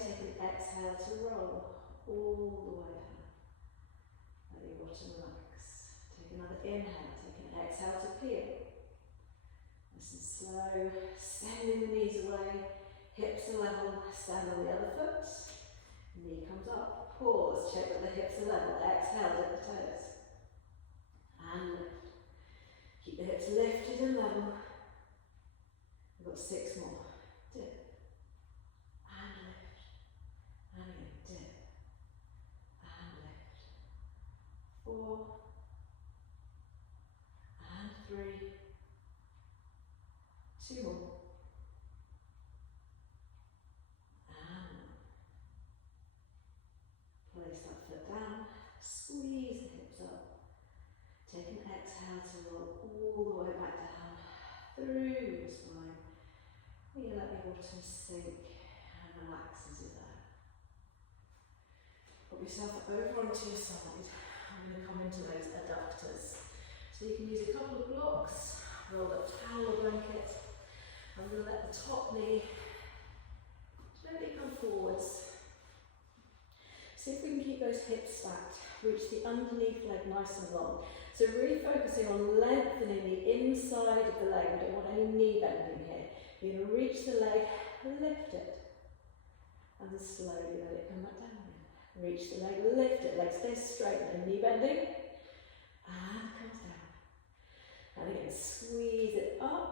take an exhale to roll all the way down. Let your bottom relax. Take another inhale, take an exhale to peel. Nice and slow, sending the knees away, hips are level, stand on the other foot. Knee comes up, pause, check that the hips are level, exhale, dip the toes. And lift. Keep the hips lifted and level. We've got 6 more. Dip. And lift. And again, dip. And lift. 4. And 3. 2 more. Place that foot down, squeeze the hips up. Take an exhale to roll all the way back down through your spine. You let your bottom sink and relax as you're there. Put yourself over onto your side. I'm going to come into those adductors. So you can use a couple of blocks, rolled up towel or blanket. I'm going to let the top knee gently come forwards. See if we can keep those hips stacked. Reach the underneath leg nice and long. So really focusing on lengthening the inside of the leg. We don't want any knee bending here. You're going to reach the leg, lift it, and then slowly let it come back down again. Reach the leg, lift it, leg stays straight, no knee bending, and comes down. And again, squeeze it up,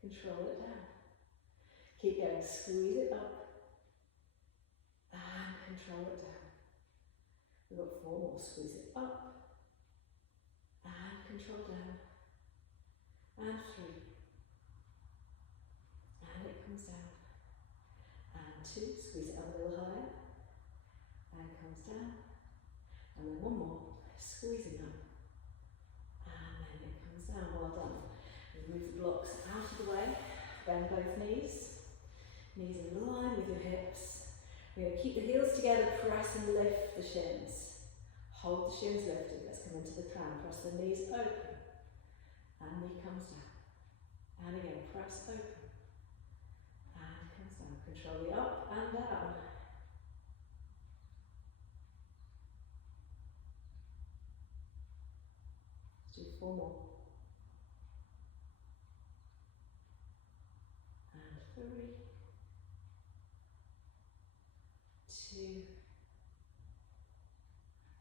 control it down. Keep going, squeeze it up, and control it down. We've got 4 more. Squeeze it up and control down. And 3. And it comes down. And 2. Squeeze it up a little higher. And comes down. And then 1 more. Squeezing up. And then it comes down. Well done. Move the blocks out of the way. Bend both knees. Knees in line with your hips. We're going to keep the heels together, press and lift the shins. Hold the shins lifted. Let's come into the crown. Press the knees open. And knee comes down. And again, press open. And comes down. Control the up and down. Let's do 4 more. And 3. 2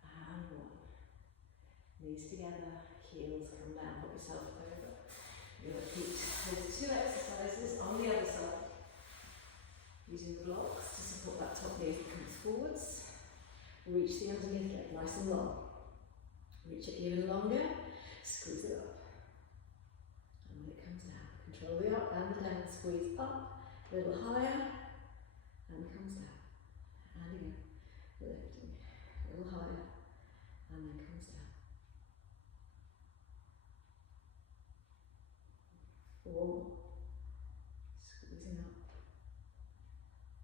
and 1. Knees together, heels come down, put yourself over. You're going to repeat those 2 exercises on the other side. Using the blocks to support that top knee as it comes forwards. Reach the underneath leg nice and long. Reach it even longer, squeeze it up. And when it comes down, control the up and the down, squeeze up, a little higher, and comes down. And again, lifting, a little higher, and then comes down. 4, squeezing up,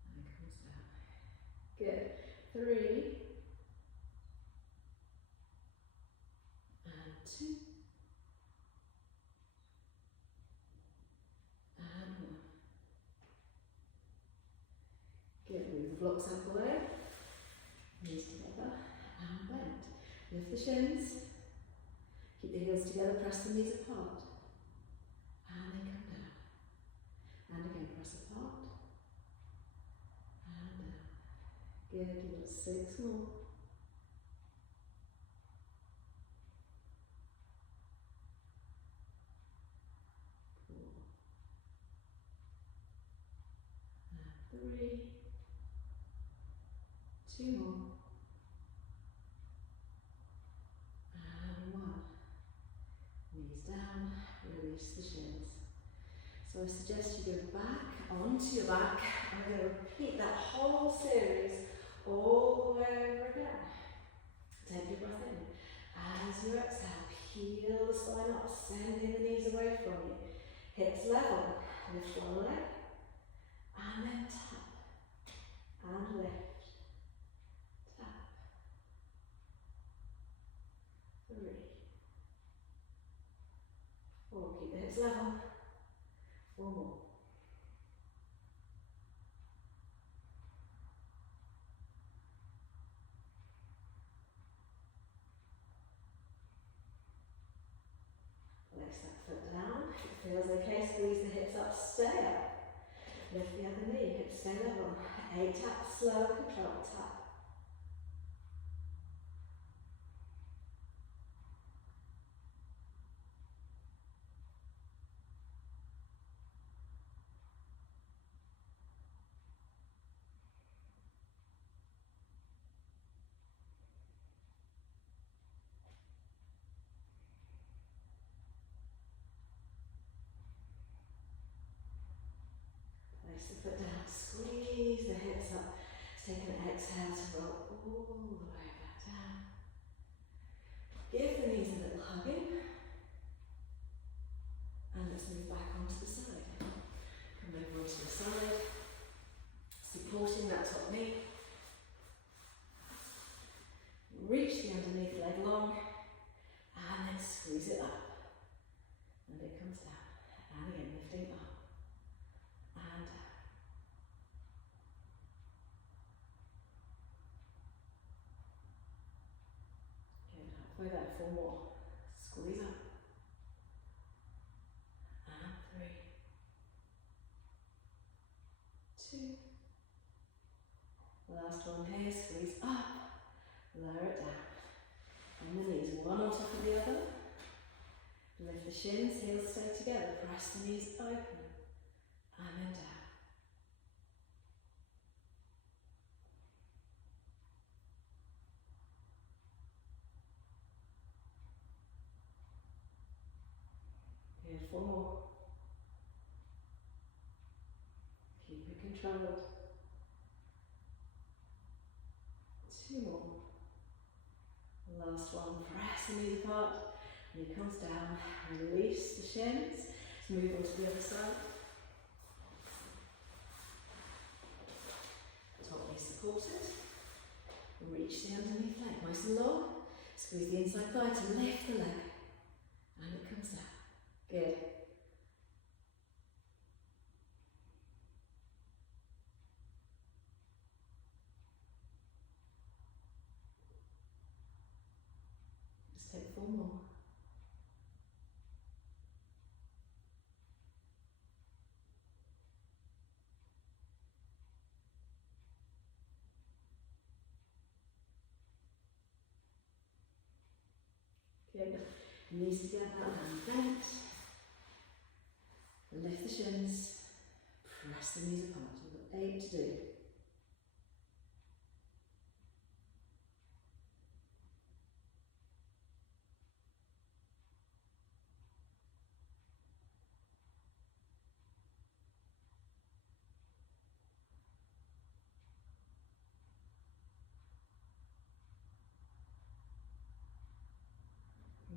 and comes down. Good. 3, and 2, and 1. Good. Move the blocks out of the way. Knees together and bend. Lift the shins. Keep the heels together, press the knees apart. And they come down. And again, press apart. And down. Good, you've got 6 more. And 3. 2 more. And 1. Knees down, release the shins. So I suggest you go back onto your back and we're going to repeat that whole series all the way over again. Take your breath in. As you exhale, peel the spine up, sending the knees away from you. Hips level, lift one leg, and then tap, and lift, tap, 3, 4, keep the hips level, 1 more, Feels okay, squeeze the hips up, stay up. Lift the other knee, hips stay level. 8 taps, slow, control tap. Place the foot down, squeeze the hips up. Take an exhale to roll all the way back down. Give the knees a little hugging. And let's move back onto the side. Come over onto the side. Supporting that top knee. Reach the underneath leg long. And then squeeze it up. And it comes down. And again, lifting up. And down. Good, halfway there, 4 more. Squeeze up. And 3, 2. Last one here, squeeze up. Lower it down. And the knees, one on top of the other. Lift the shins, heels stay together. Press the knees open. And then down. Good, 4 more. Keep it controlled. 2 more. Last one, press the knees apart. Knee comes down, release the shins. Let's move on to the other side. Top knee supported. Reach the underneath leg, nice and long. Squeeze the inside thigh to lift the leg. And it comes down. Good. Let's take 4 more. Good. Knees together and bent. Lift the shins. Press the knees apart. We've got 8 to do.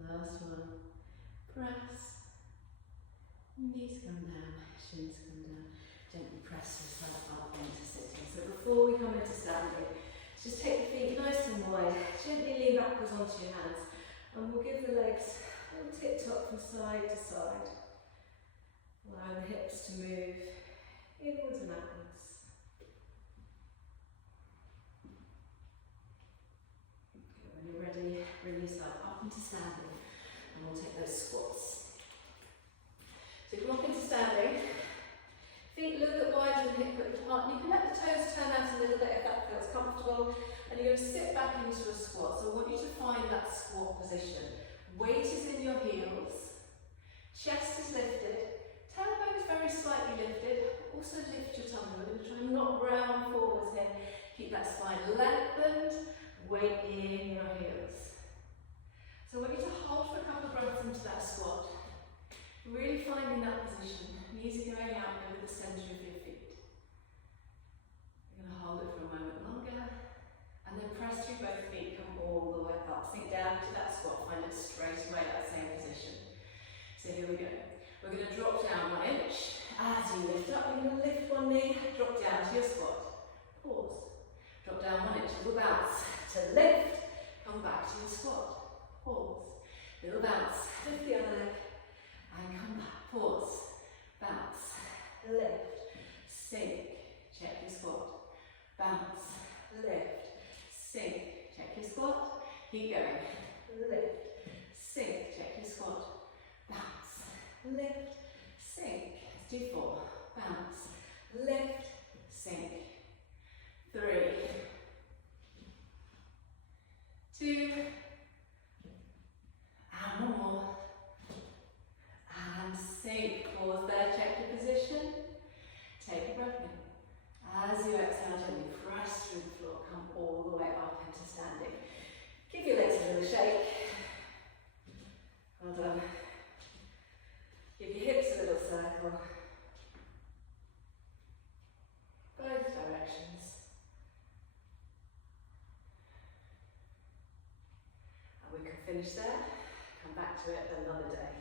Last one. Press. Knees come down, shins come down. Gently press yourself up into sitting. So before we come into standing, just take the feet nice and wide. Gently lean backwards onto your hands. And we'll give the legs a little tip-top from side to side. Allow the hips to move inwards and outwards. When you're ready, bring yourself up into standing. And we'll take those squats. So come up into standing, feet a little bit wider and hip width apart. And you can let the toes turn out a little bit if that feels comfortable. And you're going to sit back into a squat. So I want you to find that squat position. Weight is in your heels, chest is lifted, tailbone is very slightly lifted. Also lift your tummy. We're going to try and knock round forwards here. Keep that spine lengthened, weight in your heels. So I want you to hold for a couple of breaths into that squat. Really finding that position. Knees are going out over the centre of your feet. You're going to hold it for a moment longer. And then press through both feet, come all the way up. Sink down into that squat, find it straight away, that same position. So here we go. We're going to drop down 1 inch. As you lift up, you're going to lift one knee, drop down to your squat. Pause. Drop down 1 inch, little bounce. To lift, come back to your squat. Pause. Little bounce, lift the other leg. And come back, pause, bounce, lift, sink, check your squat, bounce, lift, sink, check your squat, keep going, lift, sink, check your squat, bounce, lift, Do 4. Bounce. Lift. Sink. 3. 2. And 1 more. And sink. Pause there. Check your position. Take a breath in. As you exhale, gently press through the floor. Come all the way up into standing. Give your legs a little shake. Well done. Give your hips a little circle. Both directions. And we can finish there. Come back to it another day.